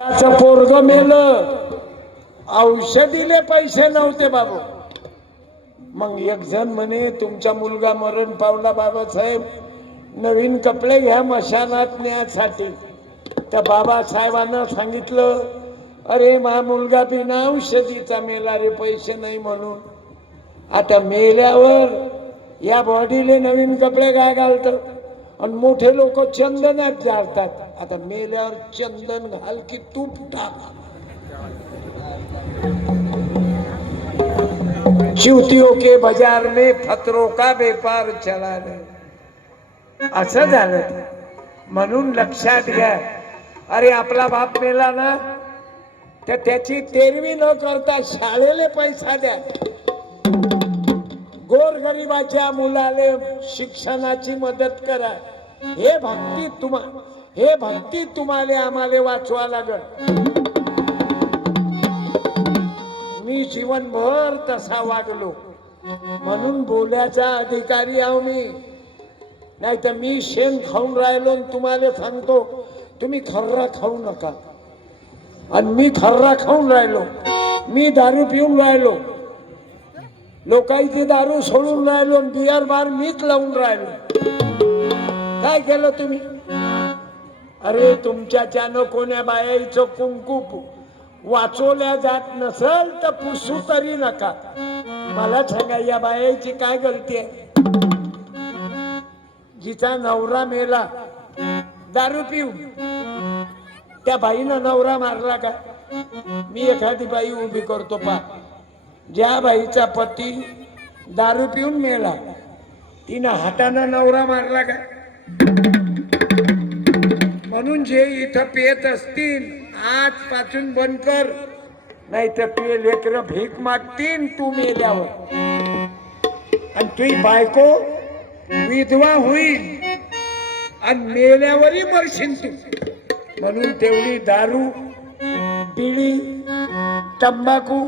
पोरग मेलं, औषधीले पैसे नव्हते बाबू. मग एक जण म्हणे तुमचा मुलगा मरण पावला बाबासाहेब, नवीन कपडे घ्या मशानात न्यासाठी. त्या बाबासाहेबांना सांगितलं, अरे मा मुलगा बिना औषधीचा मेला रे, पैसे नाही म्हणून. आता मेल्यावर या बॉडीले नवीन कपडे काय घालतं, आणि मोठे लोक चंदनात जाळतात. आता मेल्यावर चंदन घाल की तूप टाक. चिवतियों के बाजार में फतरों का व्यापार चला रे, असं झालं. म्हणून लक्षात घ्या, अरे आपला बाप मेला ना, तर त्याची तेरवी न करता शाळेले पैसा द्या. गोरगरिबाच्या मुलाले शिक्षणाची मदत करा. हे भक्ती तुम्हाला आम्हाला वाचवा लागल. मी जीवनभर तसा वागलो म्हणून बोलायचा अधिकारी आहो मी. नाही तर मी शेण खाऊन राहिलो, तुम्हाला सांगतो तुम्ही खर्रा खाऊ नका. आणि मी खर्रा खाऊन राहिलो, मी दारू पिऊन राहिलो, लोकांची दारू सोडून राहिलो, बियर बार मीच लावून राहिलो. काय केलं तुम्ही? अरे तुमच्याच्यानं कोण्या बायाचं कुंकू वाचवल्या जात नसल तर पुसू तरी नका. मला सांगा, या बायाची काय गलती आहे? जिचा नवरा मेला दारू पिऊन, त्या बाईनं नवरा मारला का? मी एखादी बाई उभी करतो पा, ज्या बाईचा पती दारू पिऊन मेला, तिनं हातानं नवरा मारला का? म्हणून जे इथं पेत असतील आजपासून बंद कर, नाही तर तुझे लेकर भीक मागतील तू मेल्यावर. आणि तुझी बायको विधवा होईल आणि मेल्यावरही मरशील तू. म्हणून तेवढी दारू, बिडी, तंबाखू,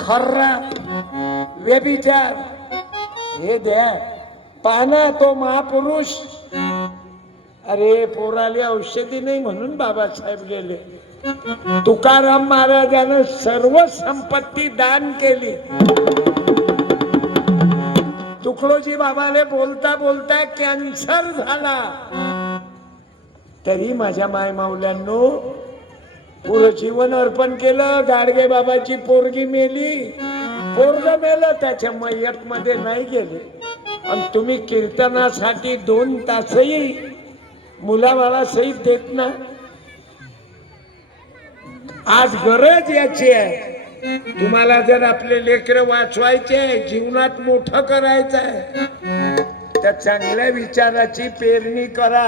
खर्रा, व्यभिचार हे द्या. पाना तो महापुरुष, अरे पोराले औषधी नाही म्हणून बाबासाहेब गेले. तुकाराम महाराजानं सर्व संपत्ती दान केली. तुकडोजी बाबाले बोलता बोलता कॅन्सर झाला, तरी माझ्या माय माऊल्यांनो पुरं जीवन अर्पण केलं. गाडगे बाबाची पोरगी मेली, पोरग मेलं, त्याच्या मयत मध्ये नाही गेले. आणि तुम्ही कीर्तनासाठी 2 तासही मुलाबाळा सहित देत ना. आज गरज याची आहे. तुम्हाला जर आपले लेकर वाचवायचे, जीवनात मोठं करायचं आहे, तर चांगल्या विचाराची पेरणी करा.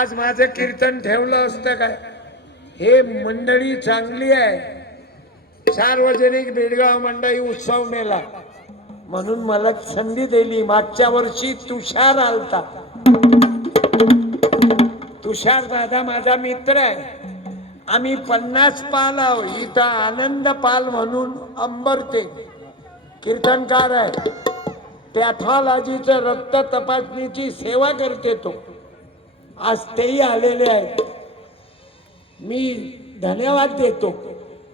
आज माझं कीर्तन ठेवलं असतं काय? हे मंडळी चांगली आहे, सार्वजनिक बेडगाव मंडळी उत्सव मेला म्हणून मला संधी दिली. मागच्या वर्षी तुषार आलता. तुषार दादा माझा मित्र आहे. आम्ही 50 पाल आहो. इथं आनंद पाल म्हणून अंबरते कीर्तनकार आहे. पॅथॉलॉजीचं रक्त तपासणीची सेवा करते तो. आज तेही आलेले आहेत. मी धन्यवाद देतो.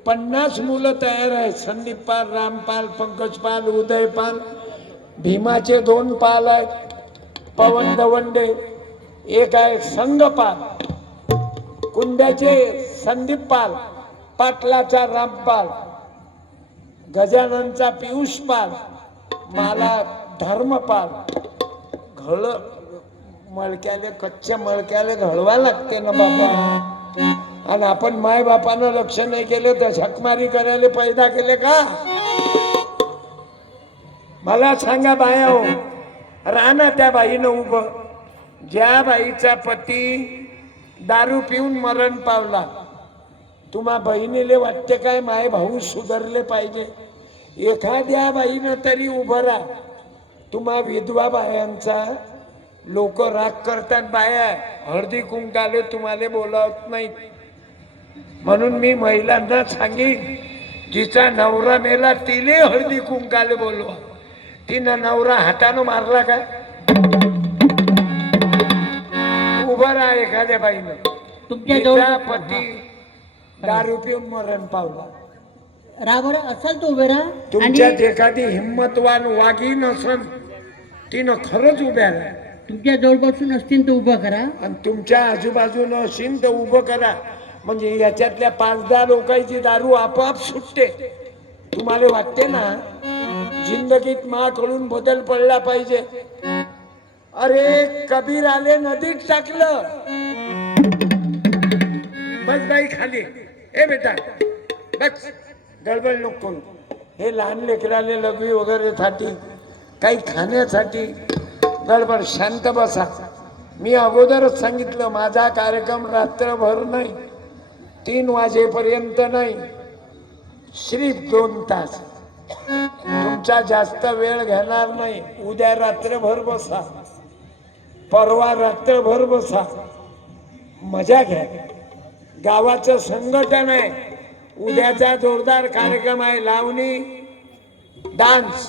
50 मुलं तयार आहेत. संदीप पाल, रामपाल, पंकज पाल, उदय पाल, भीमाचे 2 पाल आहेत, पवन दवंडे एक आहे, संगपाल, कुंड्याचे संदीप पाल, पाटलाचा रामपाल, गजाननचा पियुष पाल, मला धर्मपाल. घळ मळक्याले, कच्च्या मळक्याले घळवा लागते ना बाबा. आणि आपण माय बापानं लक्ष नाही केलं तर झकमारी करायला पैदा केले का? मला सांगा बाया हो, राणा त्या बाईनं उभं, ज्या बाईचा पती दारू पिऊन मरण पावला, तुम्हा बहिणीले वाटते काय माय भाऊ सुधारले पाहिजे? एखाद्या बाईनं तरी उभं राहा. तुम्हा विधवा बायांचा लोक राग करतात. बाया हळदी कुंकाले तुम्हाला बोलावत नाही. म्हणून मी महिलांना सांगेन, जिचा नवरा मेला तिले हळदी कुंकाले बोलवा. तिनं नवरा हातानं मारला काय? उभं राहा एखाद्या बाईनं. तुमच्या तिचा जवळ पती दारू पिऊन मरण पावला. राबर असेल तो उभे राहा. तुमच्यात एखादी हिंमतवान वाघीण असेल तिनं खरंच उभ्या राहा. तुमच्या जवळ बसून असतील तर उभं करा. आणि तुमच्या आजूबाजूला असेल तर उभं करा. म्हणजे याच्यातल्या 5-10 लोकांची दारू आपोआप सुटते. तुम्हाला वाटते ना जिंदगीत माकडून बदल पडला पाहिजे. अरे कबीर आले नदीत टाकलं. बस बाई खाली. ए बेटा बस गडबड नको. हे लहान लेकराले लघवी वगैरे साठी काही खाण्यासाठी गडबड. शांत बसा. मी अगोदरच सांगितलं माझा कार्यक्रम रात्रभर नाही, 3 वाजेपर्यंत नाही, श्री 2 तास. तुमचा जास्त वेळ घेणार नाही. उद्या रात्रभर बसा, परवा रात्रभर बसा, मजा घ्या. गावाचं संघटन आहे. उद्याचा जोरदार कार्यक्रम आहे. लावणी, डान्स,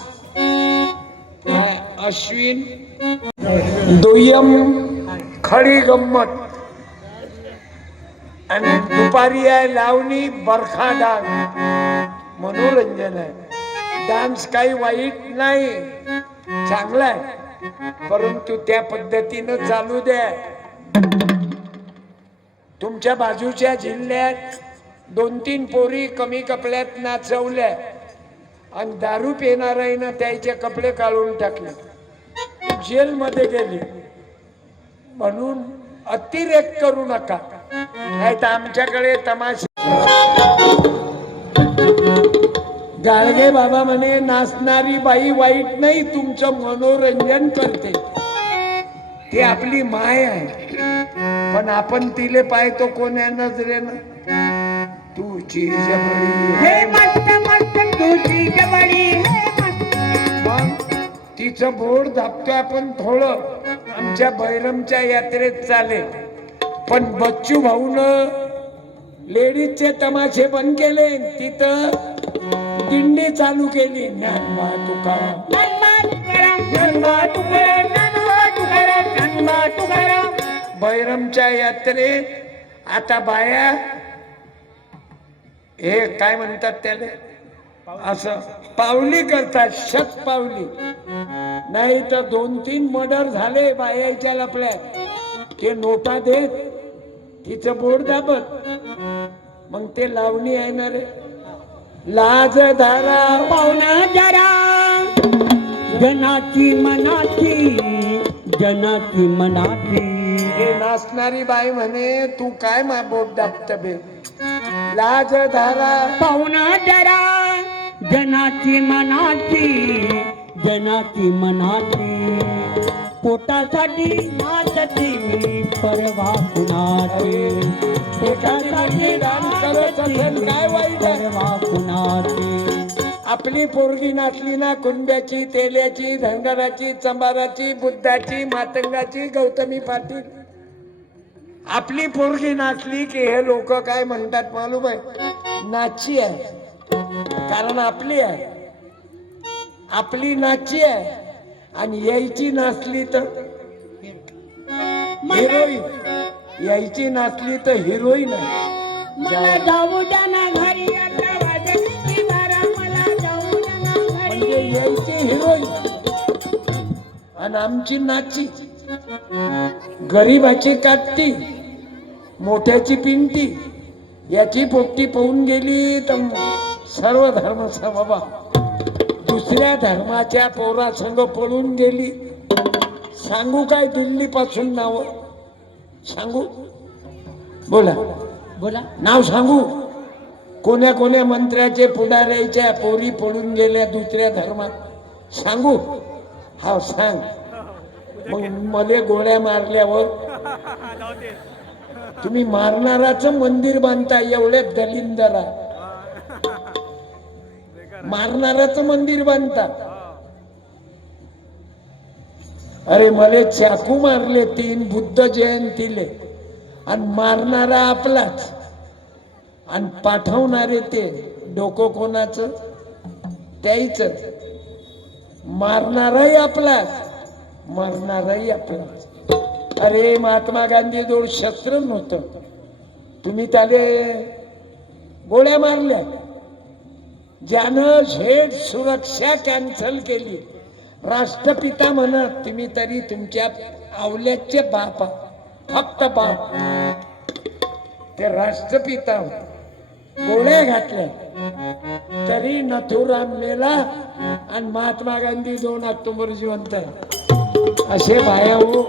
अश्विन, दुय्यम खडी गंमत आणि दुपारी आहे लावणी, बरखा डान्स. मनोरंजन आहे. डान्स काही वाईट नाही, चांगला आहे, परंतु त्या पद्धतीनं चालू द्या. तुमच्या बाजूच्या जिल्ह्यात 2-3 पोरी कमी कपड्यात नाचवल्या आणि दारू पिणाऱ्यानं त्याचे कपडे काढून टाकले, जेलमध्ये गेली. म्हणून अतिरेक करू नका, नाही तर आमच्याकडे तमाशा. गाडगे बाबा म्हणे नाचणारी बाई वाईट नाही, तुमचं मनोरंजन करते. ती आपली माय आहे, पण आपण तिले पाहतो कोण्या नजरेनं. तुझी जबडी हे मस्त मस्त तुझी जबडी. मग तिचं बोर्ड दाबतो आपण थोडं. आमच्या बैरमच्या यात्रेत चालेल, पण बच्चू भाऊनं लेडीजचे तमाशे बंद केले, तिथं दिंडी चालू केली. ज्ञानबा तुकाराम, बैरमच्या यात्रेत आता बाया हे काय म्हणतात त्याला, असं पावली करतात, शतपावली. नाही तर 2-3 मर्डर झाले बायाच्या लपड्यात. ते नोटा देत तिचं बोर्ड दाबत. मग ते लावणी आहे ना रे. लाज धारा पाहुणा जरा जनाची मनाची, जनाची मनाची. हे नाचणारी बाई म्हणे तू काय मा बोट दाबत बे. लाज धारा पाहुणा जरा जनाची मनाची, जनाची मनाची. पोटासाठी नाचती मी परवा कुणाची. पोटासाठी डान्स करत असेल काय वाईट परवा कुणाची. आपली पोरगी नाचली ना कुंब्याची, तेल्याची, धनगराची, चंबाराची, बुद्धाची, मातंगाची, गौतमी पाटील. आपली पोरगी नाचली की हे लोक काय म्हणतात मालूम आहे, नाची आहे. कारण आपली आहे, आपली नाची आहे. आणि यायची नाचली तर हिरोईन, यायची नाचली तर हिरोईन आहे. मला जाऊ द्या ना घरी, आता वाजली धारा, मला जाऊ द्या ना घरी. म्हणजे यायची हिरोईन आणि आमची नाची. गरीबाची काटती, मोठ्याची पिंटी. याची पोपटी पळून गेली तर सर्व धर्म बाबा. दुसऱ्या धर्माच्या पोरा संग पळून गेली. सांगू काय दिल्ली पासून नाव सांगू? बोला बोला नाव सांगू. कोण्या कोण्या मंत्र्याचे पुढाऱ्याच्या पोरी पळून गेल्या दुसऱ्या धर्मात सांगू? हा सांग. मग मले गोळ्या मारल्यावर तुम्ही मारणाराचं मंदिर बांधता. एवढे दलिंदरा मारणाराचं मंदिर बांधता. अरे मले चाकू मारले 3 बुद्ध जयंतीले आणि मारणारा आपलाच आणि पाठवणारे ते डोकं कोणाचं त्याच. मारणाराही आपलाच, मरणाराही आपलाच. अरे महात्मा गांधी जवळ शस्त्र नव्हतं, तुम्ही त्याले गोळ्या मारल्या. ज्यानं झेड सुरक्षा कॅन्सल केली, राष्ट्रपिता म्हणत तुम्ही, तरी तुमच्या आवल्याचे बाप, फक्त बाप, ते राष्ट्रपिता होते. गोळ्या घातल्या तरी नथुराम मेला आणि महात्मा गांधी 2 ऑक्टोबर जिवंत. असे भाया हो,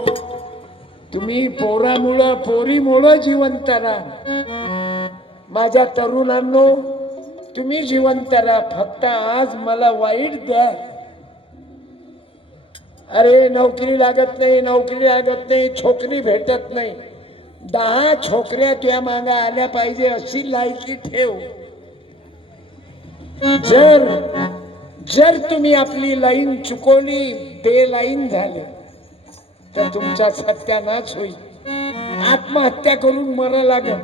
तुम्ही पोरामुळं पोरीमुळं जिवंत राहा. माझ्या तरुणांनो, तुम्ही जिवंत राहा, फक्त आज मला वाईट द्या. अरे नोकरी लागत नाही, नोकरी लागत नाही, छोकरी भेटत नाही. 10 छोकऱ्या तुझ्या मागे आल्या पाहिजे अशी लायकी ठेव. जर तुम्ही आपली लाईन चुकवली, बेलाईन झाले, तर तुमचा सत्यानाश होईल. आत्महत्या करून मरा लागेल.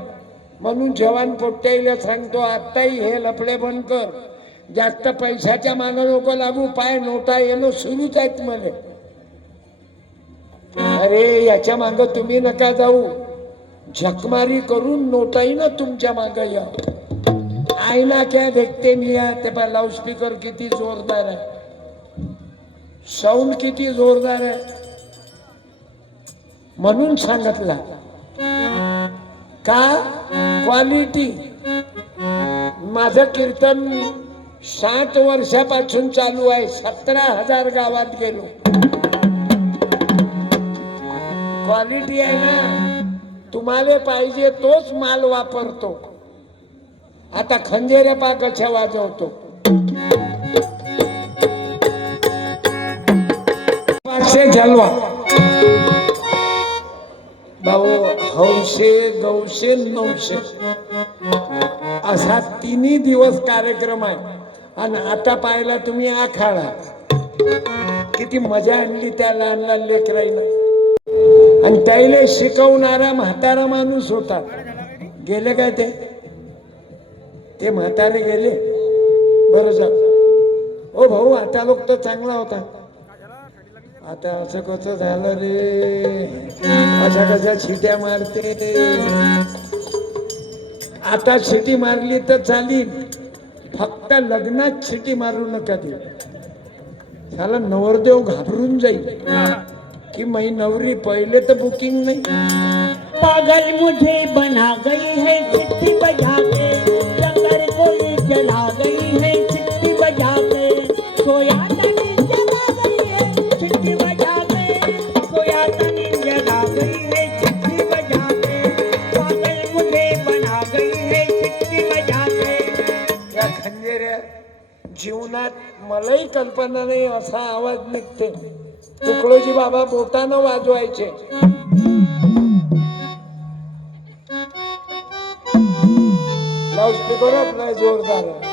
म्हणून जवान पोट्याला सांगतो, आत्ताही हे लफडे बंद कर. जास्त पैशाच्या मागे नको लागू. पाय नोटा येणं सुरूच आहेत मला. अरे याच्या मागे तुम्ही नका जाऊ. झकमारी करून नोटाही ना तुमच्या मागे या. आईना क्या देखते मिया, ते पण लाऊडस्पीकर किती जोरदार आहे, साऊंड किती जोरदार आहे. म्हणून सांगितला का क्वालिटी. माझं कीर्तन 60 वर्षापासून चालू आहे. 17,000 गावात गेलो. क्वालिटी आहे ना, तुम्हाला पाहिजे तोच माल वापरतो. आता खंजेरे पा कशा वाजवतो. जलवा भाऊ, हौशे गौशे नौशे असा 3 दिवस कार्यक्रम आहे. आणि आता पाहिला तुम्ही आखाडा, किती मजा आणली त्या लहान लहान लेकराईनं. आणि त्याला शिकवणारा म्हातारा माणूस होता. गेले काय ते म्हातारे गेले. बरं जा ओ भाऊ, आता लोक तर चांगला होता. आता असं कसं झालं रे, अशा कशा शिट्या मारते. आता शिटी मारली तर चालील, फक्त लग्नात शिटी मारू नका देऊ. झाला नवरदेव घाबरून जाईल कि मै नवरी पहले तो बुकिंग नहीं. पागल मुझे बना गई है चिट्ठी बजा के, लंगर कोई जला गई है चिट्ठी बजा के. सोया तनी जला गई है चिट्ठी बजा के, सोया तनी जला गई है चिट्ठी बजा के. पागल मुझे बना गई है चिट्ठी बजा के. या खंजेऱ्या जीवनात मलाही कल्पना नाही असा आवाज निघते. तुकडोजी बाबा बोटानं वाजवायचे. लाऊडस्पीकर आपला जोरदार आहे.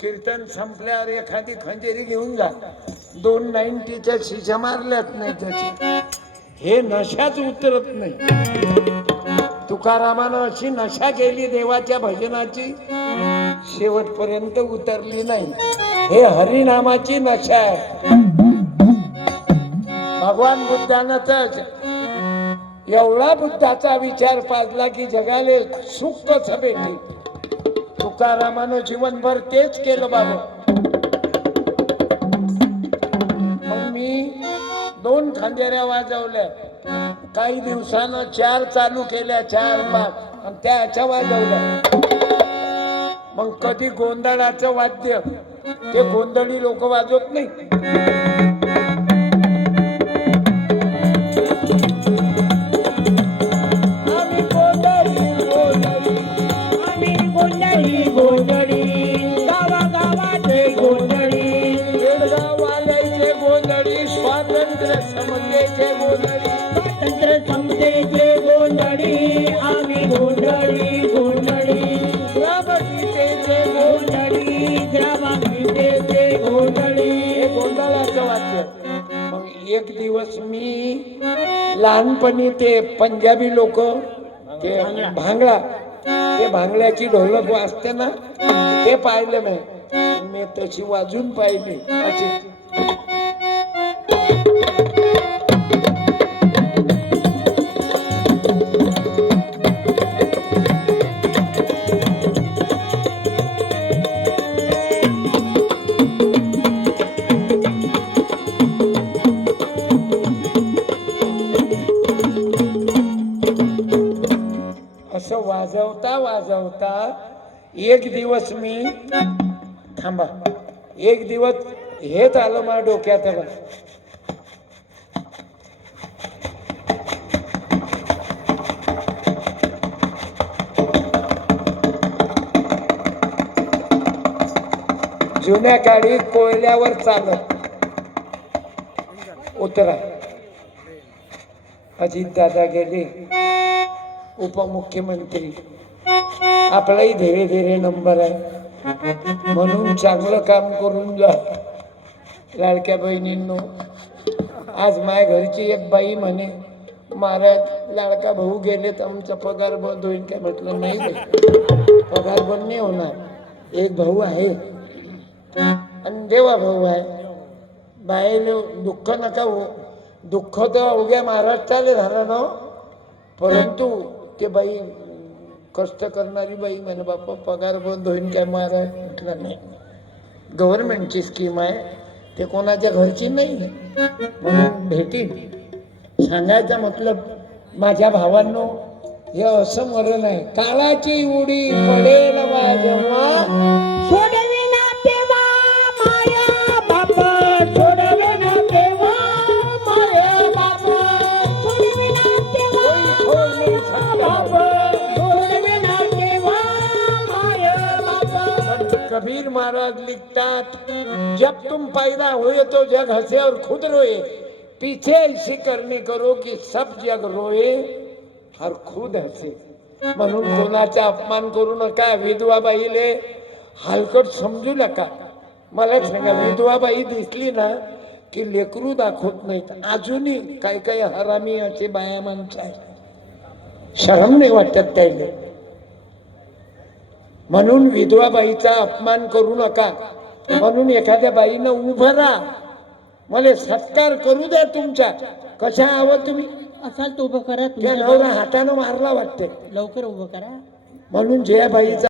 कीर्तन संपल्यावर एखादी खंजेरी घेऊन जा. 290च्या शिशा मारल्यात नाही त्याची. हे नशाच उतरत नाही. तुकारामानं अशी नशा केली देवाच्या भजनाची, शेवटपर्यंत उतरली नाही. हे हरिनामाची नशा आहे. भगवान बुद्धानं तर एवढा बुद्धाचा विचार पाजला की जगाले सुख कसं भेटेल. तुकारामानं जीवनभर तेच केलं बाबा. मग मी 2 खंजेऱ्या वाजवल्या. काही दिवसानं 4 चालू केल्या, 4-5 आणि त्याच्या वाजवल्या. मग कधी गोंधळाचं वाद्य, ते गोंधळी लोक वाजवत नाही. गोंधळी गावागावाचे गोंधळी, बेळगाववाल्याचे गोंधळी, स्वातंत्र्य समतेचे गोंधळी, स्वातंत्र्य समतेचे गोंधळी, आम्ही गोंधळी गोंधळी. एक दिवस मी लहानपणी ते पंजाबी लोक ते भांगडा ते भांगड्याची ढोलक वाजते ना ते पाहिलं नाही मी तशी वाजून पाहिली अशी असं वाजवता वाजवता एक दिवस मी थांबा एक दिवस हेच आलं माझ्या डोक्यात बघ. जुन्या काळी कोयल्यावर चालत उतरा अजित दादा गेले उपमुख्यमंत्री आपलाही धीरे धीरे नंबर आहे म्हणून चांगलं काम करून जा लाडक्या बहिणींनो. आज माझ्या घरची एक बाई म्हणे महाराज लाडका भाऊ गेले तर आमचा पगार बंद होईल काय. म्हटलं नाही पगार बंद नाही होणार. एक भाऊ आहे आणि देवा भाऊ आहे. बाईले दुःख नका हो दुःख तर अवघ्या महाराष्ट्राला झालं ना परंतु ते बाई कष्ट करणारी बाई म्हणे बापा पगार बंद होईल काय महाराज. म्हटलं नाही गव्हर्नमेंटची स्कीम आहे ते कोणाच्या घरची नाही म्हणून भेटील. सांगायचा मतलब माझ्या भावांनो हे असं मरण आहे काळाची उडी पडेल जेव्हा सोडविना तेव्हा माया बाप सोडविना तेव्हा माया बाप सोडविना तेव्हा बाप सोडविना तेव्हा माया बाप. कबीर महाराज लिखतात जब तुम पैदा हुए तो जग हंसे और खुद रोए पीछे ऐसी करनी करो कि सब जग रोए और खुद हसे. म्हणून कोणाचा अपमान करू नका. विधवा बाईले हलकट समजू नका. मला सांगा विधवा बाई दिसली ना की लेकरू दाखवत नाहीत. अजूनही काही काही हरामी असे बाया माणसं आहेत शरम नाही वाटत त्याले. म्हणून विधवा बाईचा अपमान करू नका. म्हणून एखाद्या बाईनं उभं राहा मला सत्कार करू द्या तुमच्या. कशा हवं तुम्ही असाल तो उभं करा त्या नवरा हातानं मारला वाटते लवकर उभं करा. म्हणून ज्या बाईचा